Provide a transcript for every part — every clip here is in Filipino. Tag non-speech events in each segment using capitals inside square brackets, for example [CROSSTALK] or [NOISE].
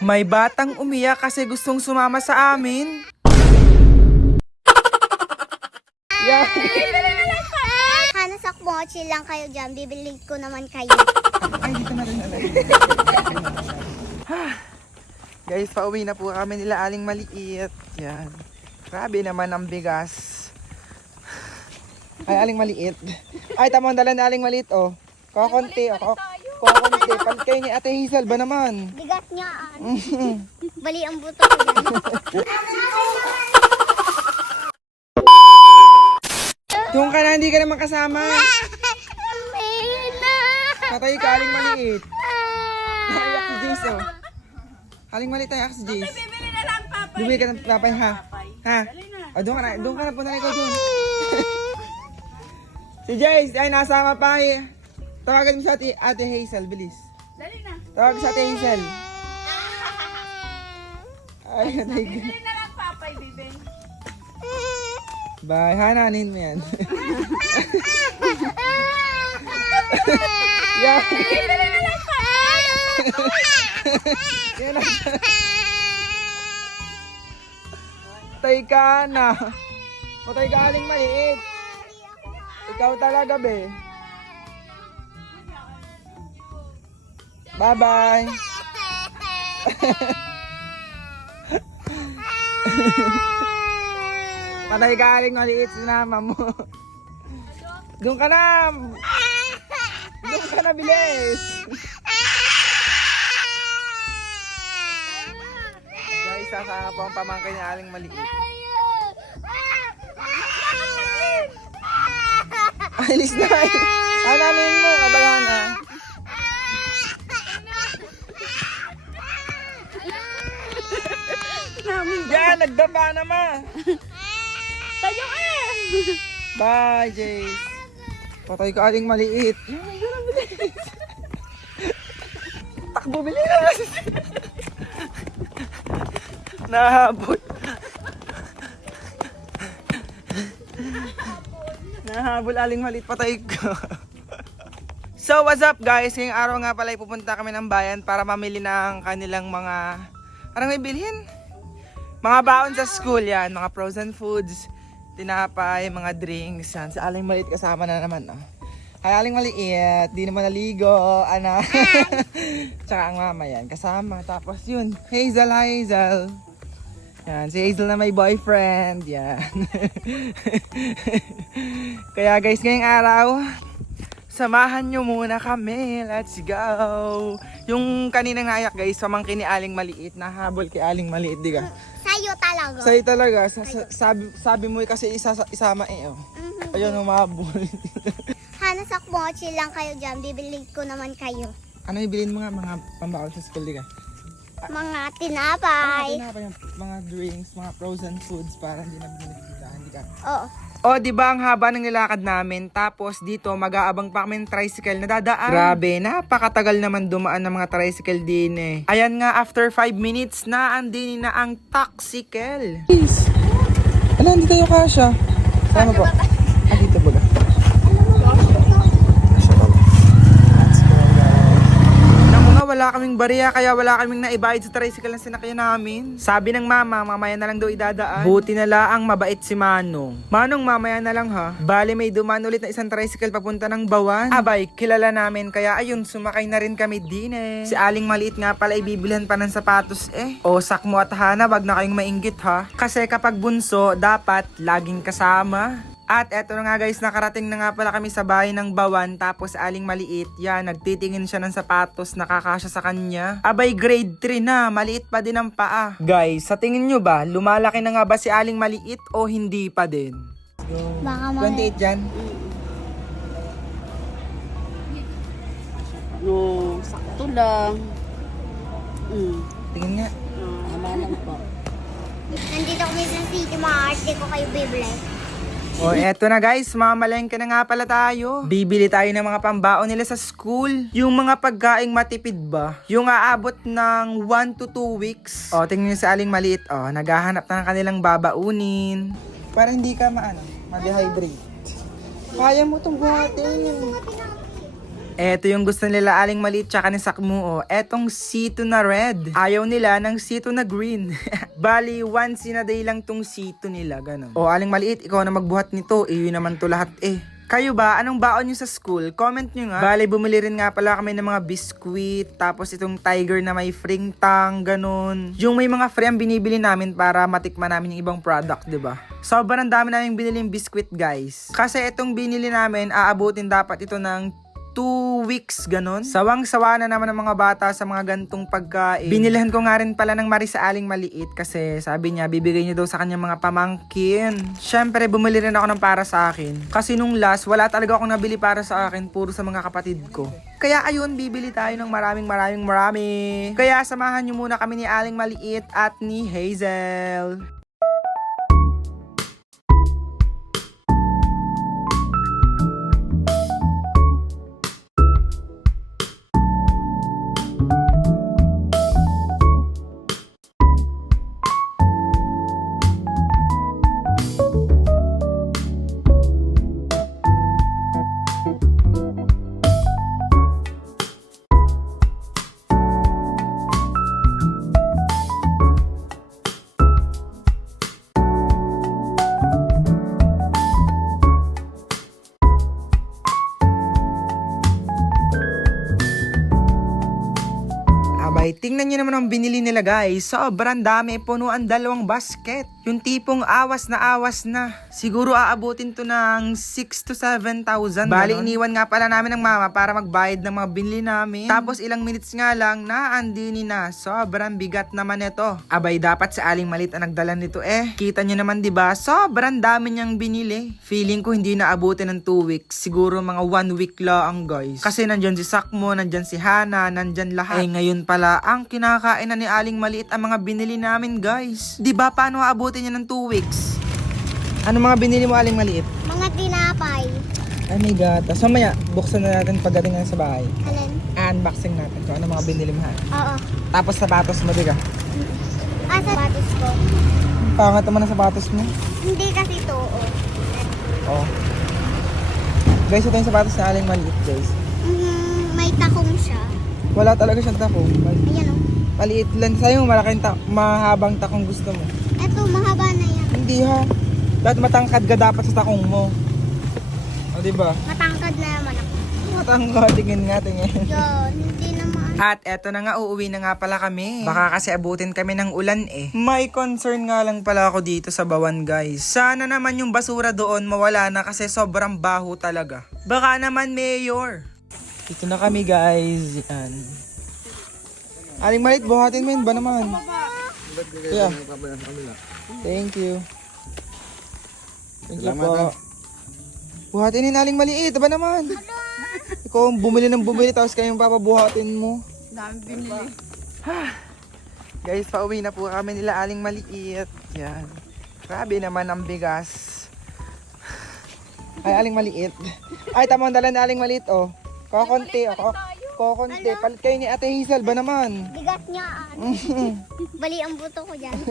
May batang umiyak kasi gustong sumama sa amin. Hana sakmochi lang kayo dyan. Bibili ko naman kayo. Ay, dito na rin alay. [SIGHS] Guys, pauwi na po kami nila aling maliit. Yan. Grabe naman ang bigas. Ay, aling maliit. Ay, tamang dala na aling maliit, oh. Kakonti, oh. Kakonti. Palit kayo ni Ate Hazel ba naman? Bigat niya. ah. Bali ang buto ko dyan. Doon ka na, hindi ka naman kasama. Mina! Patay ka, aling maliit. Naiyak si Jace, oh. Aling maliit, naiyak si Jace. Bibili na lang, Papa. Bibili ka ng papay, ha? Ha? O, doon ka na, doon ka na, punta na ikaw doon. [LAUGHS] si Jace, ay, nasama pa, eh. Tawagan mo sa ate, ate Hazel, bilis. Dali na. Tawag sa ate Hazel. [LAUGHS] Ay, natay ka. Bibili na lang, Papa. Bibili. Bye, hananin mo yan. [LAUGHS] yeah. Bibili na lang, Papa. Yan na. Patay ka na. Patay ka aling maliit. Ikaw talaga, be. Bye-bye. [LAUGHS] Patay ka aling maliit, sinama mo. Doon ka na. Doon ka na, bilis. Guys, sasama po ang pamangkin niya aling maliit. Alis na. [LAUGHS] Ananin mo, kabayan ah. Nagdaba naman. [LAUGHS] Tayo eh. Bye, Jace. Patay ka aling maliit. [LAUGHS] Takbo, bilis! [LAUGHS] Nahabol. Nahabol aling maliit, patay ko. so, what's up guys? Ngayong araw nga pala pupunta kami ng bayan para mamili ng kanilang mga... Parang may bilhin? Mga baon sa school yan, mga frozen foods, tinapay, mga drinks, yan. Si Aling Maliit kasama na naman, oh. Ay, Aling Maliit, di naman naligo, ana. [LAUGHS] Tsaka ang mama yan, kasama. Tapos yun, Hazel, Hazel. Yan, si Hazel na may boyfriend, yan. [LAUGHS] Kaya guys, ngayong araw, samahan nyo muna kami. Let's go. Yung kaninang hayak guys, pamangkin ni Aling Maliit, nahabol kay Aling Maliit, di ka? Sa'yo talaga. Sa'yo talaga, sa, sa- sabi, sabi mo kasi isa, isama eh, oh. Mhm. Ayun, umabol. Hana [LAUGHS] sakmochi lang kayo dyan. Bibili ko naman kayo. ano ibilin mo nga, mga pambaon sa school, di ka? Mga tinapay. Ano pa yung mga drinks, mga frozen foods para hindi na binibigita, hindi ka? Oo. O, di ba ang haba ng nilakad namin? Tapos dito, mag-aabang pa kami ng tricycle na dadaan. Grabe, napakatagal naman dumaan ng mga tricycle din eh. Ayan nga, after 5 minutes na, andin na ang taxicle. Please. Ala, hindi tayo kasha. Sama po. Ah, dito ba? Nang nga, wala kaming bariya kaya wala kaming naibayad sa tricycle na sinakyan namin. Sabi ng mama, mamaya na lang daw idadaan. Buti na laang mabait si Manong. Manong, mamaya na lang ha. Bali may dumaan ulit na isang tricycle papunta ng Bawan. Abay, kilala namin kaya ayun, sumakay na rin kami din eh. Si Aling Maliit nga pala ibibilhan pa ng sapatos eh. O sakmo at hana, wag na kayong mainggit ha. Kasi kapag bunso, dapat laging kasama. At eto na nga guys, nakarating na nga pala kami sa bahay ng Bawan tapos aling maliit. Yan, nagtitingin siya ng sapatos nakakasya sa kanya. Abay, grade 3 na, maliit pa din ang paa. Guys, sa tingin nyo ba, lumalaki na nga ba si aling maliit o hindi pa din? Baka mga... 28 dyan? No, sakto lang. Mm. Tingin nga. Tama lang po. Nandito kami sa City Mart. Di ko kayo bibili. O [LAUGHS] eto na guys, mamalengke na nga pala tayo. Bibili tayo ng mga pambaon nila sa school. Yung mga pagkaing matipid ba? Yung aabot ng 1 to 2 weeks. O tingnan nyo sa aling maliit. O, naghahanap na ng kanilang babaunin. Para hindi ka maano, ma-dehydrate. Kaya mo itong buhatin. Eto yung gusto nila aling maliit tsaka ni Sakmo, oh. Etong C2 na red. Ayaw nila ng C2 na green. [LAUGHS] Bali, once in a day lang tong C2 nila, ganun. O, aling maliit, ikaw na magbuhat nito. Iwi naman to lahat eh. Kayo ba? Anong baon nyo sa school? Comment nyo nga. Bale, bumili rin nga pala kami ng mga biskuit, tapos itong tiger na may fring tang, ganun. Yung may mga free ang binibili namin para matikman namin yung ibang product, ba? Sobrang dami namin biniling biskuit, guys. Kasi itong binili namin, aabutin dapat ito ng 2 weeks, ganun. Sawang-sawa na naman ng mga bata sa mga gantong pagkain. Binilhan ko nga rin pala ng Marisa Aling maliit kasi sabi niya, bibigay niya daw sa kanya mga pamangkin. Siyempre, bumili rin ako ng para sa akin. Kasi nung last, wala talaga akong nabili para sa akin, puro sa mga kapatid ko. Kaya ayun, bibili tayo ng maraming maraming marami. Kaya samahan niyo muna kami ni Aling Maliit at ni Hazel. Tingnan nyo naman ang binili nila guys. Sobrang dami, puno ang dalawang basket. Yung tipong awas na awas na. Siguro aabutin to ng 6 to 7,000. Bali, iniwan nga pala namin ng mama para magbayad ng mga binili namin. Tapos ilang minutes nga lang, naandini na. Sobrang bigat naman ito. Abay, dapat sa aling malit ang nagdala nito eh. Kita nyo naman 'di ba? Sobrang dami niyang binili. Feeling ko hindi na abutin ng 2 weeks. Siguro mga 1 week lang guys. Kasi nandyan si Sakmo, nandyan si Hana, nandyan lahat. Eh ngayon pala, ang kinakain na ni Aling Maliit ang mga binili namin guys. 'Di ba paano aabutin niya ng 2 weeks? Ano mga binili mo Aling Maliit? Mga tinapay. Ay may gata. So maya, buksan na natin pagdating na sa bahay. Alin? Unboxing natin kung ano mga binili mo ha. Oo. Tapos sapatos mo, diga. Asa batis ko? Pangat naman ang sapatos mo. Hindi kasi to, oh. Oh. Guys, ito yung sapatos na Aling Maliit guys. Mm, may takong siya. Wala talaga siyang takong. Mal- Ayan, oh. Maliit lang. Sa'yo, malaking ta- mahabang takong gusto mo. Eto, mahaba na yan. Hindi ha. Dapat matangkad ka dapat sa takong mo. O, di ba? Matangkad na naman ako. Matangkad. [LAUGHS] Tingin nga, tingin. Yun, hindi naman. At eto na nga, uuwi na nga pala kami. Baka kasi abutin kami ng ulan eh. May concern nga lang pala ako dito sa Bawan guys. Sana naman yung basura doon mawala na kasi sobrang baho talaga. Baka naman mayor. Dito na kami guys. Yan. Aling malit, buhatin mo yun ba naman? Yeah. Thank you. Thank you po. Buhatin ni Aling maliit, ba naman? Ikaw ang bumili ng bumili tapos kayong papabuhatin mo. Dami binili. [SIGHS] Guys, pauwi na po kami nila aling maliit. Yan. Grabe naman ang bigas. [SIGHS] Ay, aling maliit. Ay, tama ang dala ni aling maliit, oh. Kokonti, oh. Kokonti. Palit kayo ni Ate Hazel ba naman? Bigat niya, ah. [LAUGHS] Bali ang buto ko dyan. [LAUGHS]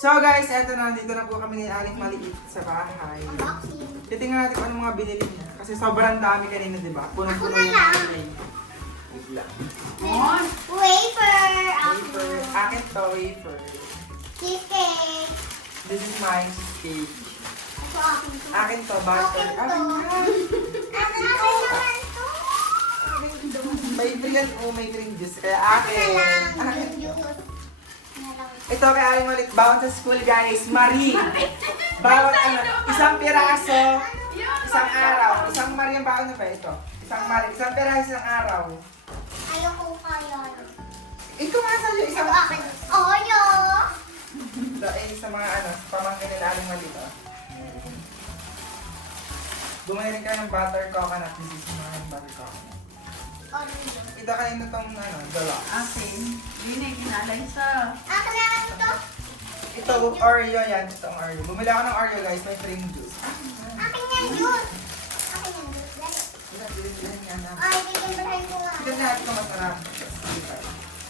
So guys, eto na. Dito na po kami ni aling maliit sa bahay. Unboxing. Titingnan natin kung anong mga binili niya. Kasi sobrang dami kanina, di ba? Punong-puno Ako yung. Wait lang. Wafer. Wafer. Akin to, wafer. Cheesecake. This is my cake. Ito akin to. Akin to, butter. Akin to. Akin [LAUGHS] yan. Akin to. May free yan. Oh, may green juice. Kaya Akin akin. Ito kay Aling Malit. Bawat sa school, guys. Marie. Bawat ano. Isang piraso. Isang araw. Isang Marie ang baon na ba ito? Isang Marie. Isang piraso isang araw. Ayoko kaya. Ito nga sa'yo. Isang akin. Oyo. Ito ay sa mga ano, pamangkin nila Aling Malit. Oh. Bumili kayo ng butter coconut. This is my butter coconut. Ito kayo na itong ano, dala. Akin. Yun eh, kinalay sa... Akin na lang ito. Ito, Oreo yan. Itong Oreo. Bumili ako ng Oreo guys. May cream juice. Akin yan juice. Akin yan juice. Dali. Ilan, ilan, ilan nga na. Ay, titimplahin ko nga. Tignan natin kung masarap.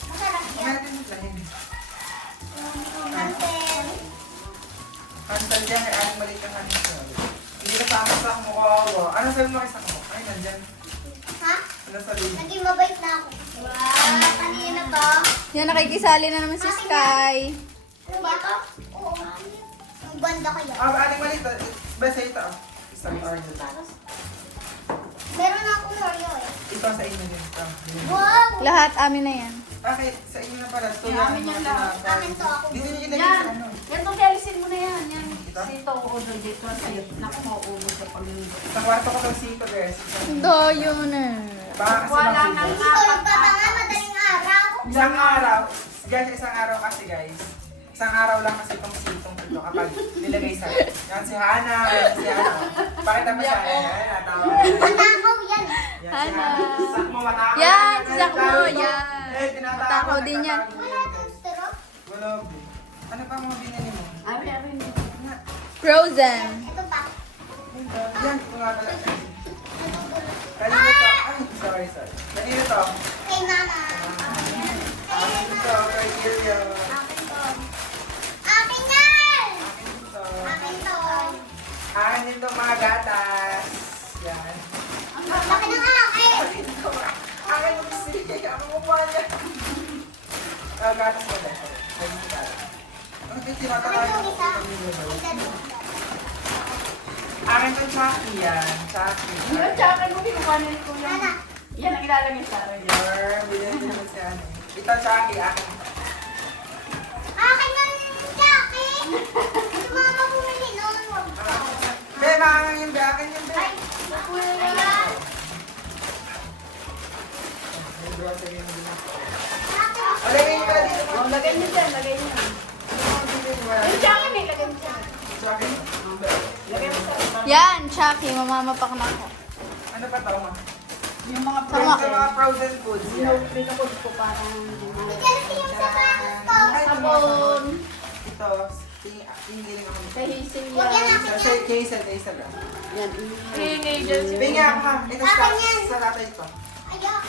Masarap yan. natin maslahin. Cancel. Cancel yan kay Aling Maliit ang sabi. Hindi ka sama sa mukha ko. Ano sabi mo kay Sakmo? Ay, nandyan. Naging mabait na ako. Wow, kanina ba? Yan, nakikisali na naman si Sky. Ano ba ito? Oo. Ang ganda kaya. Ah, aling mali ito. Basta ito. oh. Isang order. Meron na akong Oreo eh. Ito sa inyo din. Ito. Yun. Wow! Lahat amin na yan. Okay, sa inyo na pala. Ito Yung lang amin mga yan lahat. Amin to, ako. Dito nyo ilagay Yan. sa ano. Yan to, kalisin mo na yan. Yan. Ito? Sito, order dito sa'yo. Naku, mauubos sa pag-iibo. Sa kwarto ko itong sito, guys. Doyo na. Baka kasi Wala nang Ito yung pa nga madaling araw. Isang araw, guys, isang araw kasi guys. Isang araw lang kasi itong sitong ito kapag nilagay sa Yan si Hana, yan si Hana. Pakita mo siya. Yan, yan, natawa. Matakaw yan. Yan si Hana. Hana. Sakmo, matakaw. Yan, si Sakmo, yan. Eh, tinatawag Matakaw ko, din yan. Wala guys. straw. Wala. Ano pa mga binili mo? Abi, abi. Na. Frozen. Ito pa. Yan, ito nga pala. Sorry, sorry. Kanino to? Kay mama. Akin to, kay Ilya. Akin to. Akin yan! Akin to. Akin to. Akin to mga gatas. Yan. Laki ng akin. Akin to. Akin mo kasi. Ako mo pa niya. Ah, gatas mo din. Ay, hindi gatas. Okay, tinatawag Akin to ko. Isa dito. Akin to Chucky yan. Chucky. Yung tsaka mo, kinukuha na ni Kuya. Nana. Yan ang ilalagay sa akin. Or, bilhin din naman siya. Ito Chucky, akin. Akin yan, Jackie. Si mama bumili noon. Wag ka. Be, makangang yun, be. Akin yun, be. Ay, ayan. May grocery na din ako. Akin. O, lagay niyo pala dito. Oh, lagay niyo dyan, lagay niyo. Yung tsaka may lagay niyo dyan. Chucky. Lagay mo sa Yan, Chucky, mamamapak na ako. Ano pa to, ma? Yung mga Sa mga frozen foods yan. Pinapod ko parang ko. Ay, ito, mga sabon. Ito, ting- tingin ako nito. Kay Hazel Huwag yan Sa sa Hazel, Hazel ah. Yan. Teenagers. Pinga ako ha. Ito sa, Akin yan. sa tatay ito. Ayak.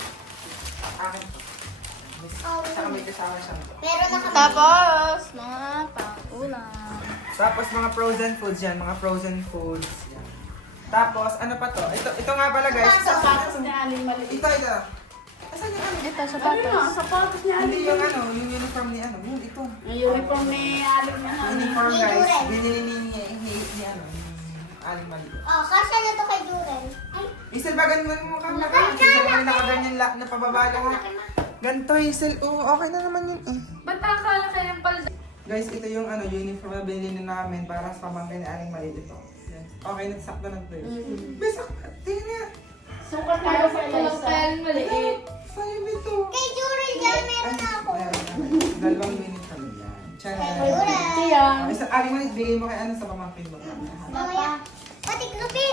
Akin Saka may kasama siya nito. Tapos, mga pang-ulam. Tapos mga frozen foods yan, mga frozen foods. Tapos, ano pa to? Ito, ito nga pala guys. Sapatos ni Aling maliit. Ito, ito. Asan yung ano? Ito, sapatos. sapatos ni Hindi yung ano, yung uniform ni ano. Yun, ito. Yung uniform ni Aling na Uniform Ni guys. Binili ni, ni, ni, ni ano, ni Aling Maliit. Oh, kasya na to kay Duren. Ay, Hazel, ba ganun mo kang laki? Kami laki. nakaganyan la, na pababa lahat. Ganito, Hazel. Oo, okay na naman yun. eh. Ba't akala kayang palda? Guys, ito yung ano, uniform na binili na namin para sa pamangkin ni Aling Maliit ito. Yan. Okay, nagsakto ng tayo. Mm-hmm. Besak, tingnan niya. Sukat na ako sa Aling maliit. Sa'yo ito. Kay Duren dyan, meron na ako. Meron na. Dalawang uniform yan. Kay Tiyan. Duren. Siyang. Okay, sa Aling Maliit, bigay mo kay ano sa pamangkin mo. Mamaya. Pati Lupi.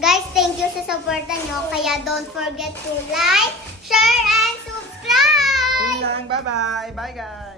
Guys, thank you sa supportan nyo. Kaya don't forget to like, share, and subscribe! Yun lang. Bye-bye. Bye, guys.